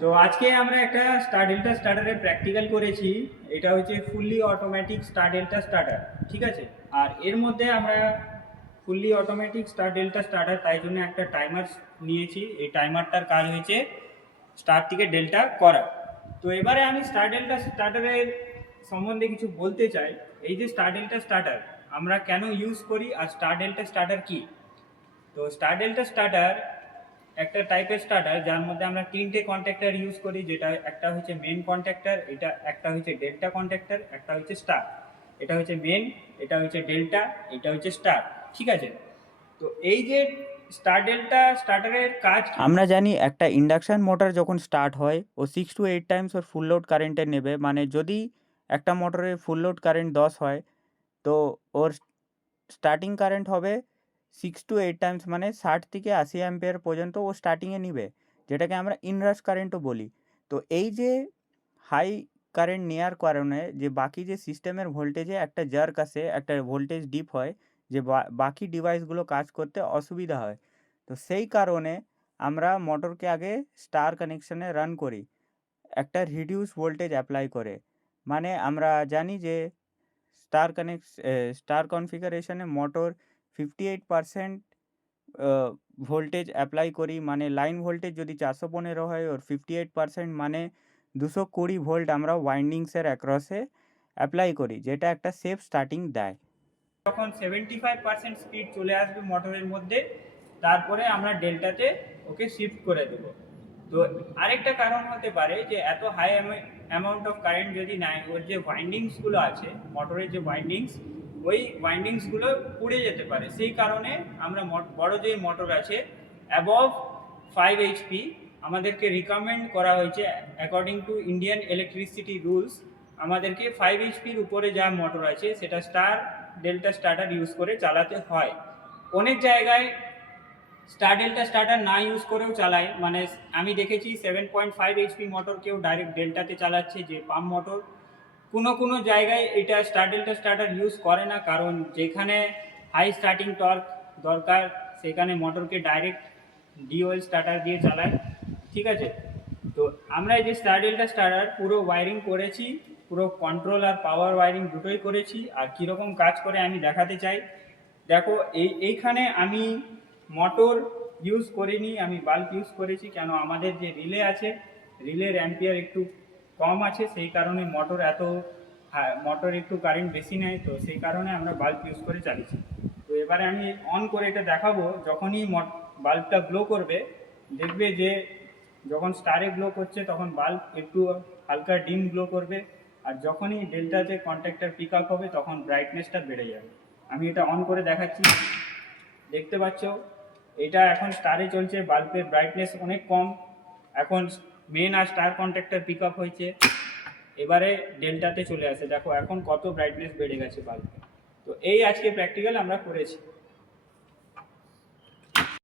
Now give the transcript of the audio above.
তো আজকে আমরা একটা স্টার ডেল্টা স্টার্টারের প্র্যাকটিক্যাল করেছি। এটা হচ্ছে fully automatic star delta starter, ঠিক আছে। আর এর মধ্যে আমরা fully automatic star delta starter, তাই জন্য একটা টাইমার নিয়েছি। এই টাইমারটার কাজ হয়েছে স্টার থেকে ডেল্টা করা। তো এবারে আমি স্টার ডেল্টা স্টার্টারের সম্বন্ধে কিছু বলতে চাই। এই যে স্টার ডেল্টা স্টার্টার আমরা কেন ইউজ করি আর স্টার ডেল্টা স্টার্টার কী। তো স্টার ডেল্টা স্টার্টার একটা টাইপের স্টার্টার যার মধ্যে আমরা তিনটে কন্ট্যাক্টর ইউজ করি, যেটা একটা হচ্ছে মেন কন্ট্যাক্টর, এটা একটা হচ্ছে ডেল্টা কন্ট্যাক্টর, একটা হচ্ছে স্টার। এটা হচ্ছে মেন, এটা হচ্ছে ডেল্টা, এটা হচ্ছে স্টার, ঠিক আছে। তো এই যে স্টার ডেল্টা স্টার্টারের কাজ, আমরা জানি একটা ইন্ডাকশন মোটর যখন স্টার্ট হয় ও 6 to 8 Times or full load কারেন্টে নেবে। মানে যদি একটা মোটরে ফুল লোড কারেন্ট 10 হয় তো ওর স্টার্টিং কারেন্ট হবে 6 to 8 টাইমস, মানে 60 থেকে 80 অ্যাম্পিয়ার পর্যন্ত ও স্টার্টিংয়ে নিবে, যেটাকে আমরা ইনরাশ কারেন্টও বলি। তো এই যে হাই কারেন্ট নেওয়ার কারণে যে বাকি যে সিস্টেমের ভোল্টেজে একটা জার্ক আসে, একটা ভোল্টেজ ডিপ হয়, যে বাকি ডিভাইসগুলো কাজ করতে অসুবিধা হয়। তো সেই কারণে আমরা মোটরকে আগে স্টার কানেকশানে রান করি একটা রিডিউস ভোল্টেজ অ্যাপ্লাই করে। মানে আমরা জানি যে স্টার কনফিগারেশনে মোটর 58% ভোল্টেজ অ্যাপ্লাই করি। মানে লাইন ভোল্টেজ যদি 415 হয়, ওর 58% মানে 220 ভোল্ট আমরা ওয়াইন্ডিংসের অ্যাক্রসে অ্যাপ্লাই করি, যেটা একটা সেফ স্টার্টিং দেয়। যখন 75% স্পিড চলে আসবে মোটরের মধ্যে, তারপরে আমরা ডেল্টাতে ওকে শিফট করে দেব। তো আরেকটা কারণ হতে পারে যে এত হাই অ্যামাউন্ট অফ কারেন্ট যদি নেয়, ওর যে ওয়াইন্ডিংসগুলো আছে মোটরের, যে ওয়াইন্ডিংস, ওই ওয়াইন্ডিংসগুলো পুড়ে যেতে পারে। সেই কারণে আমরা বড় যে মোটর আছে অ্যাবভ 5 HP আমাদেরকে রিকমেন্ড করা হয়েছে according to Indian electricity rules. আমাদেরকে 5 HPর উপরে যা মোটর আছে সেটা স্টার ডেল্টা স্টার্টার ইউজ করে চালাতে হয়। অনেক জায়গায় স্টার ডেল্টা স্টার্টার না ইউজ করেও চালায়, মানে আমি দেখেছি 7.5 HP মোটর কেউ ডাইরেক্ট ডেল্টাতে চালাচ্ছে, যে পাম্প মোটর। কোনো জায়গায় এটা স্টার ডেল্টা স্টার্টার ইউজ করে না, কারণ যেখানে হাই স্টার্টিং টর্ক দরকার সেখানে মোটরকে ডাইরেক্ট ডিওএল স্টার্টার দিয়ে চালায়, ঠিক আছে। তো আমরা এই যে স্টার ডেল্টা স্টার্টার পুরো ওয়ারিং করেছি, পুরো কন্ট্রোল আর পাওয়ার ওয়ারিং দুটোই করেছি। আর কীরকম কাজ করে আমি দেখাতে চাই। দেখো এইখানে আমি মোটর ইউজ করিনি, আমি বাল্ব ইউজ করেছি। কেন, আমাদের যে রিলে আছে, রিলের অ্যাম্পিয়ার একটু কম আছে, সেই কারণে মোটর একটু কারেন্ট বেশি নেয়, তো সেই কারণে আমরা বাল্ব ইউজ করে চালিয়েছি। তো এবারে আমি অন করে এটা দেখাবো। যখনই বাল্বটা গ্লো করবে, দেখবে যে যখন স্টারে গ্লো করছে তখন বাল্ব একটু হালকা ডিম গ্লো করবে, আর যখনই ডেল্টাতে কন্ট্যাক্টর পিক আপ হবে তখন ব্রাইটনেসটা বেড়ে যাবে। আমি এটা অন করে দেখাচ্ছি, দেখতে পাচ্ছ এটা এখন স্টারে চলছে, বাল্বের ব্রাইটনেস অনেক কম। এখন মেন আর স্টার কন্ট্যাক্টর পিক আপ হয়েছে, এবারে ডেল্টাতে চলে আসে, দেখো এখন কত ব্রাইটনেস বেড়ে গেছে বাল্বে। তো এই আজকে প্র্যাকটিক্যাল আমরা করেছি।